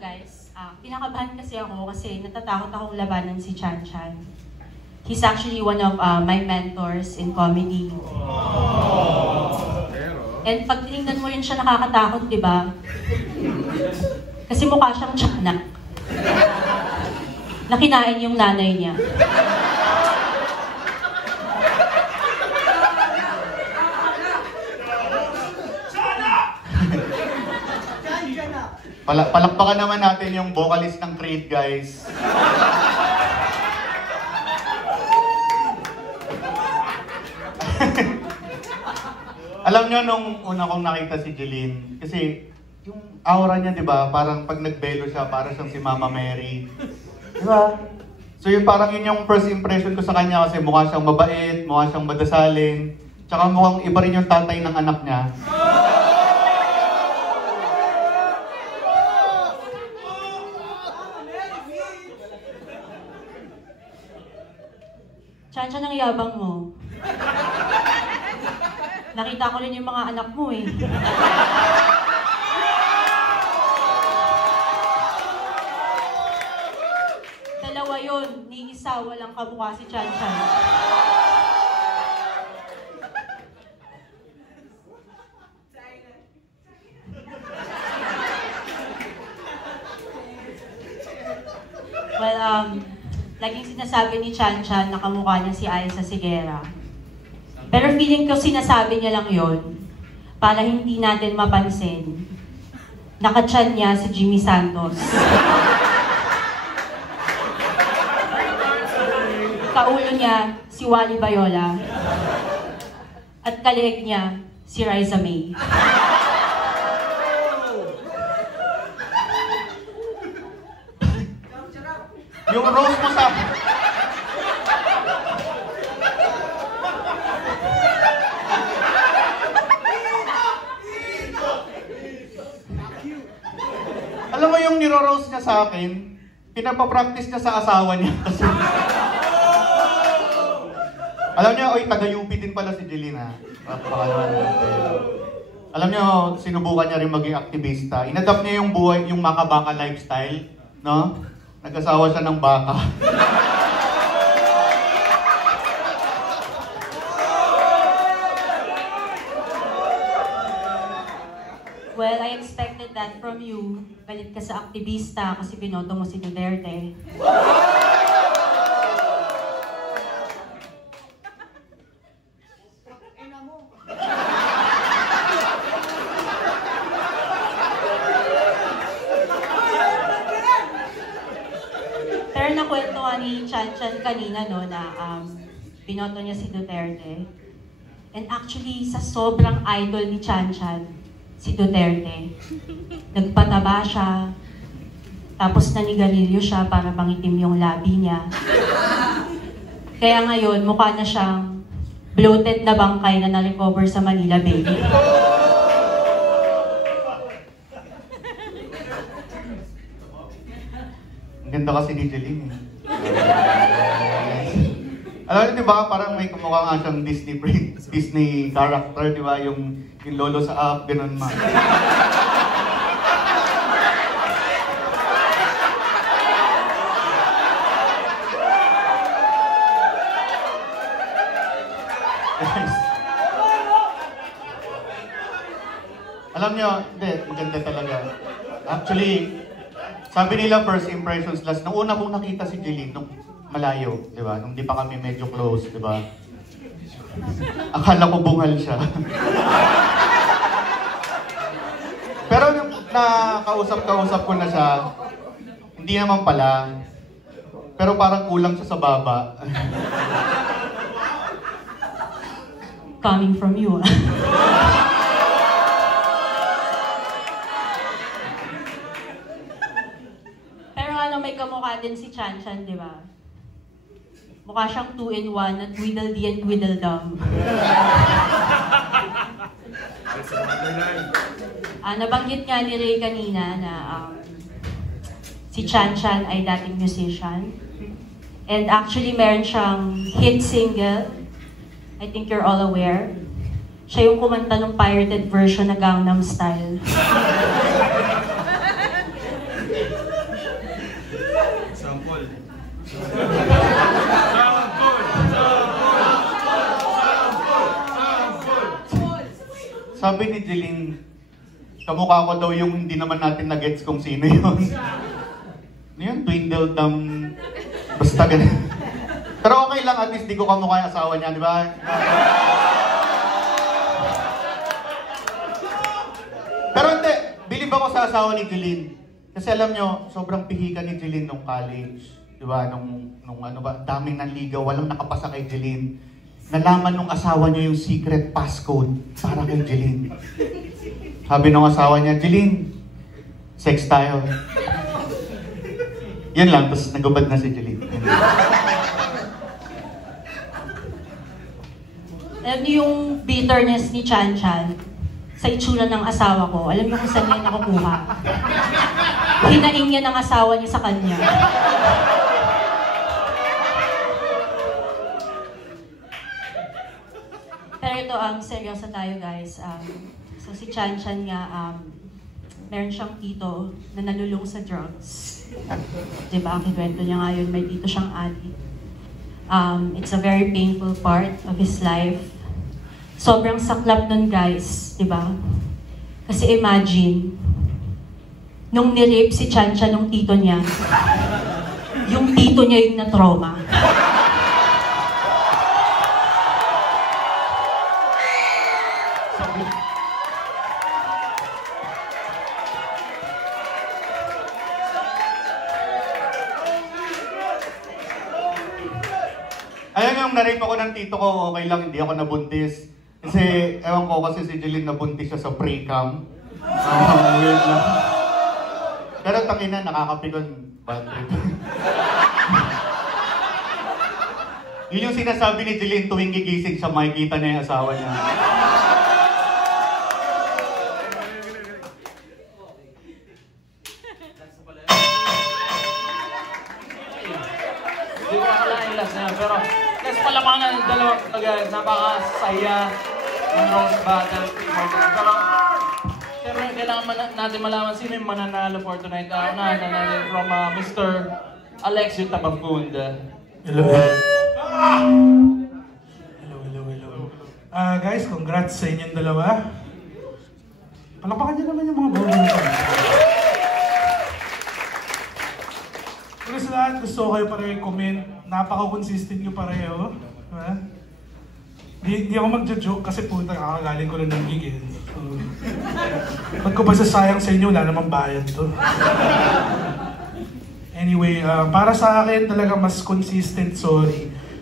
guys, kinakabahan kasi ako kasi natatakot akong labanan si Chan Chan. He's actually one of my mentors in comedy. And pag tinignan mo rin siya, nakakatakot, di ba? Kasi mukha siyang tiyanak. Nakinain yung nanay niya. Palakpakan naman natin yung vocalist ng Creed, guys. Alam niyo, nung una kong nakita si Jeline, kasi yung aura niya, di ba, parang pag nagbelo siya, parang siyang si Mama Mary. Di ba? So yun, parang yun yung first impression ko sa kanya kasi mukha siyang mabait, mukha siyang madasalin, tsaka mukhang iba rin yung tatay ng anak niya. Chan-Chan, ang yabang mo. Nakita ko rin yung mga anak mo eh. Dalawa yun, ni isa walang kamukha si Chan-Chan. Well, laging sinasabi ni Chan Chan na kamukha niya si Aiza Sigera. Pero feeling ko sinasabi niya lang yon para hindi natin mapansin. Nakachan niya si Jimmy Santos. Kaulo niya si Wally Bayola. At kalihik niya si Riza May. Yung rose mo sa... Alam mo yung niro-rose niya sa akin, pinapapractice niya sa asawa niya. Alam niyo, oy, taga-UP din pala si Jeline, ha? Alam niyo, sinubukan niya rin maging aktivista. Inadapt niya yung buhay, yung maka-baka lifestyle, no? Nag-asawa siya ng baka. Well, I expected that from you. Galit ka sa aktivista kasi binoto mo si Duterte. Pero nakwentuhan ni Chan Chan kanina, no, na binoto niya si Duterte. And actually, sa sobrang idol ni Chan Chan, si Duterte, nagpataba siya, tapos nanigarilyo siya para pangitim yung labi niya. Kaya ngayon, mukha na siyang bloated na bangkay na na-recover sa Manila Bay. Ang ganda kasi ni Jeline, eh. Alam niyo, di ba, parang may kumukha nga siyang Disney character, di ba? Yung lolo sa Up, ganun ma. Alam niyo, hindi, maganda talaga. Actually, sabi nila first impressions last. Nung una kong nakita si Jeline, nung malayo, di ba? Nung di pa kami medyo close, di ba? Akala ko bungal siya. Pero nung nakausap ko na siya, hindi naman pala. Pero parang kulang siya sa baba. Coming from you, ah. Pero ano, may kamukha din si Chan Chan, di ba? Mukha siyang 2-in-1 na Tweedledee and Tweedledum. Nabanggit nga ni Ray kanina na si Chan Chan ay dating musician. And actually, meron siyang hit single. I think you're all aware. Siya yung kumanta ng pirated version na Gangnam Style. sabi ni Jeline, kamukha ko daw yung hindi naman natin na-gets kung sino yun. Ano yun? Dwindledum, basta ganun. Pero okay lang, at least di ko kamukha yung asawa niya, di ba? Pero hindi, bilib ako sa asawa ni Jeline. Kasi alam nyo, sobrang pihikan ni Jeline nung college. Di ba? Nung ano ba, daming nanligaw, walang nakapasa kay Jeline. Nalaman nung asawa niya yung secret passcode para kay Jeline. Sabi nung asawa niya, Jeline, sex tayo. Yan lang, tapos nagubad na si Jeline. Alam niyo yung bitterness ni Chan Chan sa itsura ng asawa ko. Alam niyo kung saan niya nakukuha? Hinaing niya ng asawa niya sa kanya. Pero ito, seryoso tayo guys. So si Chan Chan nga, meron siyang tito na nalulung sa drugs. Diba? Ang kikwento niya ngayon, may tito siyang addict. It's a very painful part of his life. Sobrang saklap nun guys, diba? Kasi imagine, nung nirape si Chan Chan nung tito niya, yung tito niya yung na-trauma. Ayan yung na-rape ako ng tito ko, okay lang, hindi ako nabuntis. Kasi, ewan ko kasi si Jeline nabuntis siya sa pre-cam. Weird lang. Pero tangina, nakakapigon bad trip. Yun yung sinasabi ni Jeline tuwing gigising siya, makikita niya yung asawa niya. Hindi ko nakalain last na, pero kasi palamangan ng dalawang napakasaya ng Rose Battle. Pero kailangan natin malaman sino yung mananalo for tonight. Nananalo from Mr. Alexio Tabangkund. Hello. Hello. Guys, congrats sa inyong dalawa. Palakpakan niyo naman yung mga bobo natin. Pero sa lahat, gusto ko kayo pareho i-comment. Napaka-consistent nyo pareho. Diba? Di ako magja-joke kasi puta, kakagaling ko lang ng gig eh. So, ba't ko ba sasayang sa inyo? Wala namang bayad to. Anyway, para sa akin talaga mas consistent,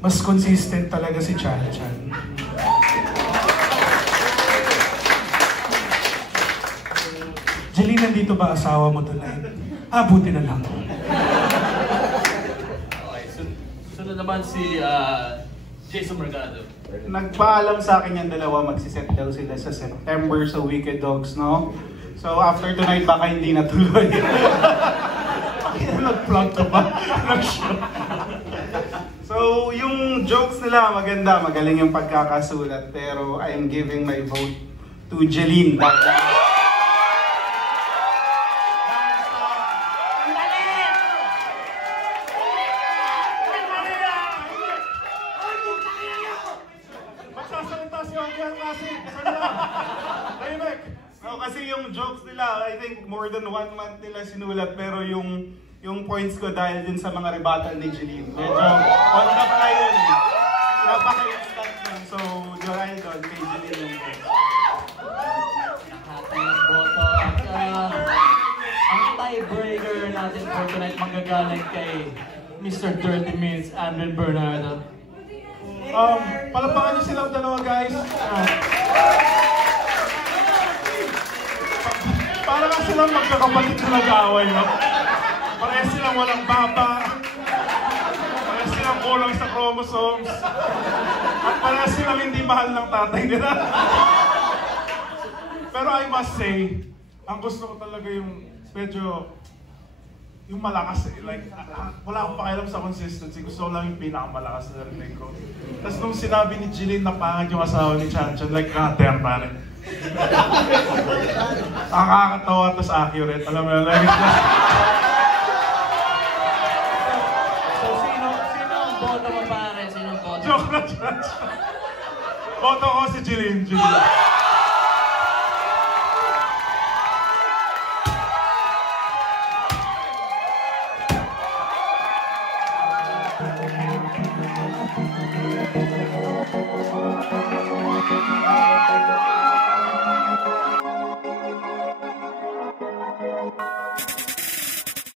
mas consistent talaga si Chan Chan. Jeline, nandito ba asawa mo tonight? Buti na lang. Okay, sunod naman si Jason Mercado. Nagpaalam sa akin yung dalawa, magsiset daw sila sa September sa Wicked Dogs, no? So after tonight, baka hindi natuloy. Nag-plug ka ba? So yung jokes nila maganda, magaling yung pagkakasulat, pero I am giving my vote to Jeline. No, kasi yung jokes nila, I think more than 1 month nila sinulat, pero yung points ko dahil din sa mga rebuttal ni Jeline. Medyo on the fly yun. Napaka-instant yun. So, your idol kay Jeline yung vote. Nakatay ang boto at ang tiebreaker natin for tonight manggagaling kay Mr. 30 Minutes, Andren Bernardo. Palapakan niyo silang dalawa, guys. Para nga silang magkakapatid na nag-aaway, no? Parehas silang walang baba. Parehas silang kulang sa chromosomes. At parehas silang hindi mahal ng tatay nila. Pero I must say, ang gusto ko talaga yung medyo yung malakas eh. Like, wala akong pakialam sa consistency. Gusto ko lang yung pinakamalakas na narinig ko. Tapos nung sinabi ni Jeline na pangad yung asawa ni Chan Chan, like, damn, pare. Nakakatawa, tapos accurate. Alam mo yun, like, So, sino ang boto mo pare? Sino ang boto? joke na, Chan Chan. Boto ko si Jeline.